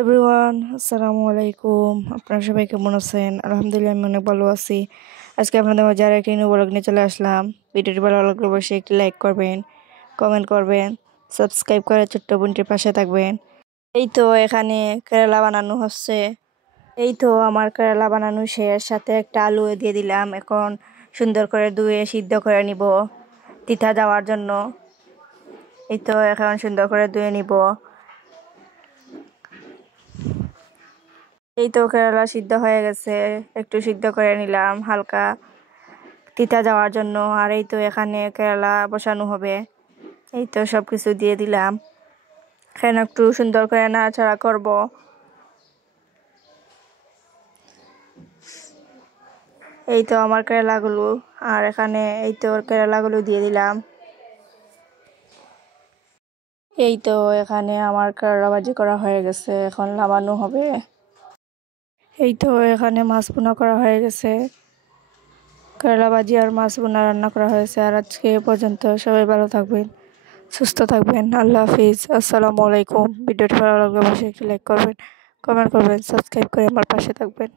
Everyone, আসসালামু আলাইকুম। আপনারা সবাই কেমন আছেন? আলহামদুলিল্লাহ, আমি অনেক ভালো আছি। আজকে আপনাদের মাঝে আর একটি নিউ ব্লগ নিয়ে চলে আসলাম। ভিডিওটি ভালো লাগলে অবশ্যই একটি লাইক করবেন, কমেন্ট করবেন, সাবস্ক্রাইব করে ছোট্ট বোনটির পাশে থাকবেন। এই তো এখানে কেরালা বানানো হচ্ছে। এই তো আমার কেরালা বানানো শেষ, সাথে একটা আলু দিয়ে দিলাম। এখন সুন্দর করে ধুয়ে সিদ্ধ করে নিব তিতা যাওয়ার জন্য। এই তো এখন সুন্দর করে ধুয়ে নিব। এই তো কেরালা সিদ্ধ হয়ে গেছে, একটু সিদ্ধ করে নিলাম হালকা তিতা যাওয়ার জন্য। আর এই তো এখানে কেরালা বসানো হবে। এই তো সবকিছু দিয়ে দিলাম। এখানে একটু সুন্দর করে নাড়াচাড়া করব। এই তো আমার কেরালাগুলো, আর এখানে এই তো কেরালাগুলো দিয়ে দিলাম। এই তো এখানে আমার কেরালা ভাজি করা হয়ে গেছে, এখন নামানো হবে। এই তো এখানে মাছ ভুনা করা হয়ে গেছে। কেরালা ভাজি আর মাছ ভুনা রান্না করা হয়েছে। আর আজকে এ পর্যন্ত। সবাই ভালো থাকবেন, সুস্থ থাকবেন। আল্লাহ হাফিজ, আসসালামু আলাইকুম। ভিডিওটি ভালো লাগলে অবশ্যই একটি লাইক করবেন, কমেন্ট করবেন, সাবস্ক্রাইব করে আমার পাশে থাকবেন।